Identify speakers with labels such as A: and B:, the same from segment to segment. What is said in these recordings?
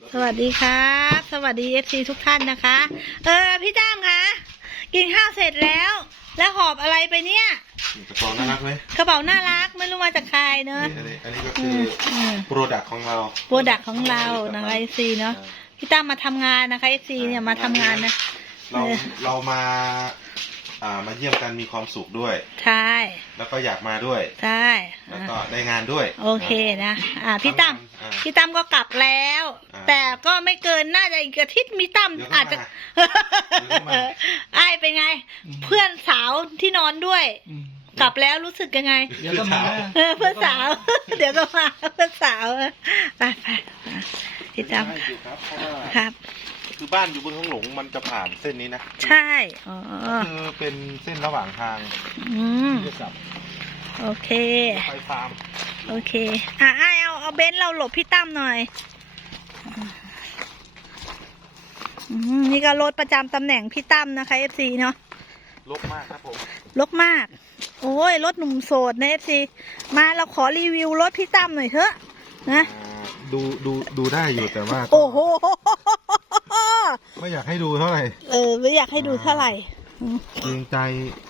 A: สวัสดีครับสวัสดีFCทุกท่านนะคะพี่จ้ามคะกินข้าวเสร็จแล้วหอบอะไรไปเนี่ย
B: กระเป๋าน่ารักไหม
A: กระเป๋าน่ารักไม่รู้มาจากใครเนอะ
B: อันนี้ก็คือโปรดักต์ของเรา
A: นะคะ FC เนาะพี่ตั้มมาทำงานนะคะ FC เนี่ยมาทำงานนะ
B: เรามาเยี่ยมกันมีความสุขด้วย
A: ใช่
B: แล้วก็อยากมาด้วย
A: ใช่
B: แล้วก็ได้งานด้วย
A: โอเคนะพี่ตั้มก็กลับแล้วแต่ก็ไม่เกินน่าจะอีกอาทิตย์มีตั้มอาจจะไอ้เป็นไงเพื่อนสาวที่นอนด้วยกลับแล้วรู้สึกยังไง
C: เดี๋ยวก็มา
A: เพื่อนสาวเดี๋ยวก็มาเพื่อนสาวไปพี่ตั้มครับ
B: คือบ้านอยู่บนท้องหลงมันจะผ่านเส้นนี้นะ
A: ใช่
B: คือเป็นเส้นระหว่างทาง
A: โอเค
B: ไปฟาร์ม
A: โอเคเอาเบนซ์เราหลบพี่ตั้มหน่อยนี่ก็รถประจำตำแหน่งพี่ตั้มนะคะ FC เนาะ
B: รกมากครับผม
A: รกมากโอ้ยรถหนุ่มโสดนะ FC มาเราขอรีวิวรถพี่ตั้มหน่อยเถอะนะ
B: ดูได้อยู่แต่ว่า
A: โอ้โห
B: ไม่อยากให้ดูเท่าไหร่
A: ไม่อยากให้ดูเท่าไหร่
B: เกรงใจ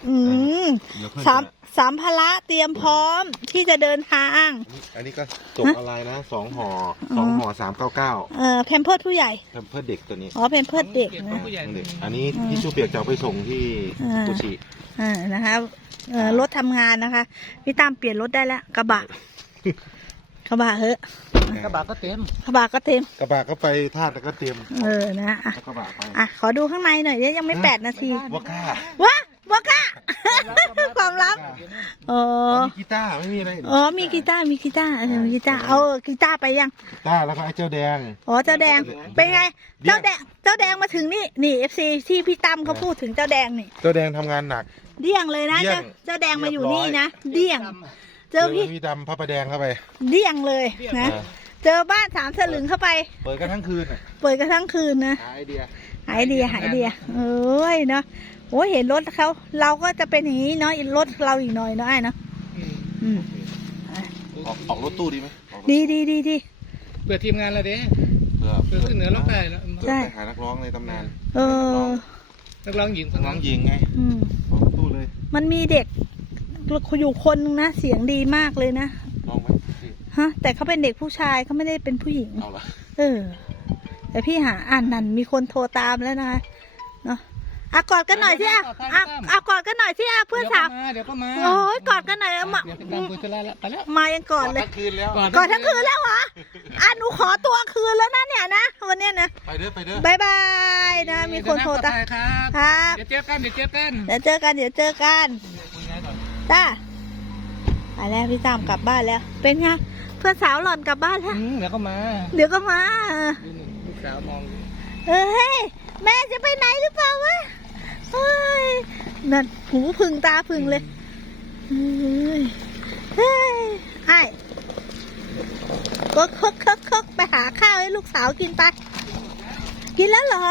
A: สามภาระเตรียมพร้อมที่จะเดินทาง
B: อันนี้ก็จบอะไรนะ2 ห่อ399
A: แพมเพิร์สผู้ใหญ่
B: แพมเพิร์สเด็กตัวนี้
A: แพมเพิร์สเด็กนะ
B: อันนี้ที่ชูเปียกจะเอาไปส่งที่กุชิ
A: นะคะรถทำงานนะคะพี่ตามเปลี่ยนรถได้แล้วกระบะเฮ้
C: กระบะก็เต็ม
A: กระบะ
B: ก็ไปธาตุแล้วก็เตรียม
A: นะ
B: กระบะไป
A: ขอดูข้างในหน่อยยังไม่8 นาที
B: วาก้า
A: ความลับ
B: มีกีตาร์ไม่มีอะไร
A: มีกีตาร์เอากีตาร์ไปยัง
B: กีตาร์แล้วก็ไอ้เจ้าแดง
A: เจ้าแดงเป็นไงเจ้าแดงมาถึงนี่ FC ที่พี่ตั้มเขาพูดถึงเจ้าแดงนี่
B: เจ้าแดงทำงานหนัก
A: เดี่ยงเลยนะเจ้าแดงมาอยู่นี่นะเดี่ยงเจอ
B: พี่ดำพระประแดงเข้าไป
A: เดี่ยงเลยนะเจอบ้าน3 สลึงเข้าไป
B: เปิดกันทั้งคืน
A: นะหายเดียเอ้ยเนาะโอ้เห็นรถเราก็จะเป็นอย่างนี้เนาะรถเราอีกหน่อยเนาะเนาะ
B: ออกรถตู้ดีไหม
A: ดี
C: เปิดทีมงานแล้วเด้เพื่อขึ้นเหนือร้องได้แล้ว
B: ไปหานักร้องในตำนาน
C: นักร้องหญิง
B: ไงออกตู้เลย
A: มันมีเด็กอยู่คนนึงนะเสียงดีมากเลยนะ
B: ลองไหม
A: แต่เขาเป็นเด็กผู้ชายเขาไม่ได้เป็นผู้หญิง
B: เอาล่ะ
A: แต่พี่หานั่นมีคนโทรตามแล้วนะเนาะกอดกันหน่อยสิกอดกันหน่อยสิเพื่อนสาว
C: เดี๋ยวก็มา
A: โอ้ยกอดกันหน่อยมายังกอดเลยกอดทั้งคืนแล้วเหรอหนูขอตัวคืนแล้วนะเนี่ยนะวันนี้นะ
B: ไปเด้อ
A: บายนะมีคนโทรตาม
C: ครับเดี๋ยวเจอกัน
A: จ้าไปแล้วพี่ตามกลับบ้านแล้วเป็นไงเพื่อนสาวหล่อนกลับบ้านแล้ว
C: เดี๋ยวก็มา
A: ลู
C: กสาวมอง
A: เฮ้ยแม่จะไปไหนหรือเปล่าวะเฮ้ยนั่นหูพึ่งตาพึ่งเลยเฮ้ยไอ้ก็คึกไปหาข้าวให้ลูกสาวกินไปกินแล้วเหรอ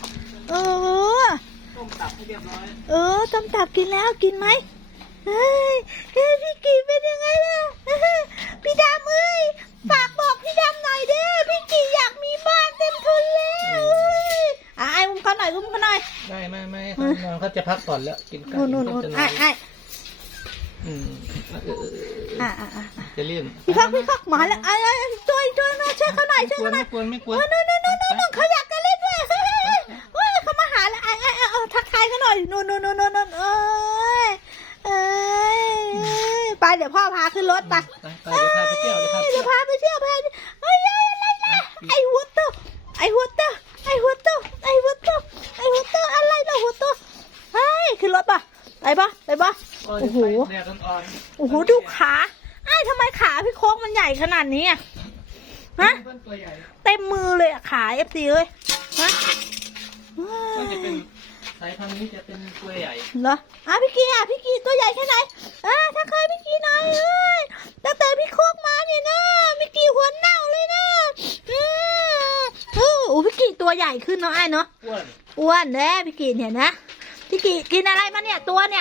C: ต้มตับให้เรียบร้อย
A: ต้มตับกินแล้วกินไหมเฮ้ยพี่กีเป็นยังไงล่ะพี่ดำฝากบอกพี่ดำหน่อยเด้พี่กีอยากมีบ้านเต็มทุนแล้วอุ้มเขาหน่อย
C: ไม่เขาจะพักก่อนแล้วกินกัน
A: นู่น
C: จะเลี่ยน
A: พี่คอกหมาแล้วช่วยมาช่วยเขาหน่อย
C: ไม่กวน
A: นู่นเขาอยากจะเล่นด้วยเขามาหาแล้วทักทายเขาหน่อยนู่นไปเดี๋ยวพ่อพาขึ้นรถไป
C: เดี๋ยวพาไปเที่ยว
A: อะไรนะไอ้หัวโตอะไรนะหัวโตขึ้นรถป่ะไปป่ะโอ้โหดูขาทำไมขาพี่โค้งมันใหญ่ขนาดนี้เต็มมือเลยขาFCเลย
C: สายพันธุ์นี้จะเป็นตัวใหญ่
A: เหรอพี่กีตัวใหญ่แค่ไหนถ้าเคยพี่กีหน่อยตั้งแต่พี่โคกมาเนี่ยนะพี่กีหัวเน่าเลยนะพี่กีตัวใหญ่ขึ้นเนาะเนาะอ้วนแน่พี่กีเนี่ยนะพี่กีกินอะไรมาเนี่ยตัวเนี่ย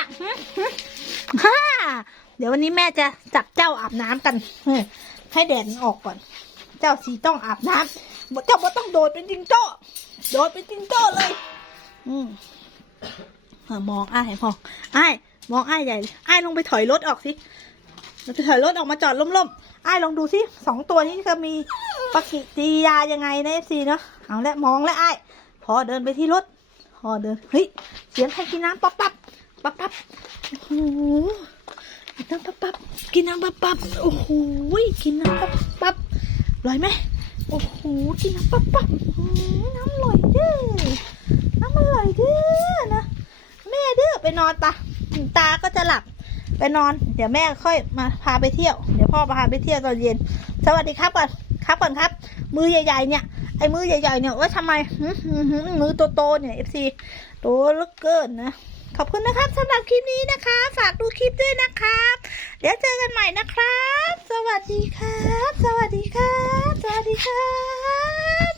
A: เดี๋ยววันนี้แม่จะจับเจ้าอาบน้ำกันให้แดดออกก่อนเจ้าสีต้องอาบน้เจ้าบ่ต้องโดดเป็นจิงโจ้โดดเป็นจิงโจ้เลยมองอ้ายมองอ้ายมองอ้ายใหญ่อ้ายลงไปถอยรถออกสิเราไปถอยรถออกมาจอดล่มๆอ้ายลองดูสิ2 ตัวนี้จะมีปฏิกิริยายังไงนะFCเนาะเอาละมองแล้วอ้ายพอเดินไปที่รถพอเดินเฮ้ยเสียงใครกินน้ำปั๊บปั๊บปั๊บปั๊บโอ้โหกินน้ำปั๊บปั๊บกินน้ำปั๊บปั๊บโอ้โหกินน้ำปั๊บปั๊บอร่อยไหมโอ้โหกินน้ำปั๊บปั๊บน้ำอร่อยเด้อน้ำอร่อยเด้อนะแม่เด้อไปนอนตาก็จะหลับไปนอนเดี๋ยวแม่ค่อยมาพาไปเที่ยวเดี๋ยวพ่อพาไปเที่ยวตอนเย็นสวัสดีครับก่อนครับก่อนครับมือใหญ่ๆเนี่ยไอ้มือใหญ่ๆเนี่ยว่าทำไมมือโตๆเนี่ย FC โตเหลือเกินนะขอบคุณนะครับสำหรับคลิปนี้นะคะฝากดูคลิปด้วยนะครับเดี๋ยวเจอกันใหม่นะครับสวัสดีครับสวัสดีครับสวัสดีครับ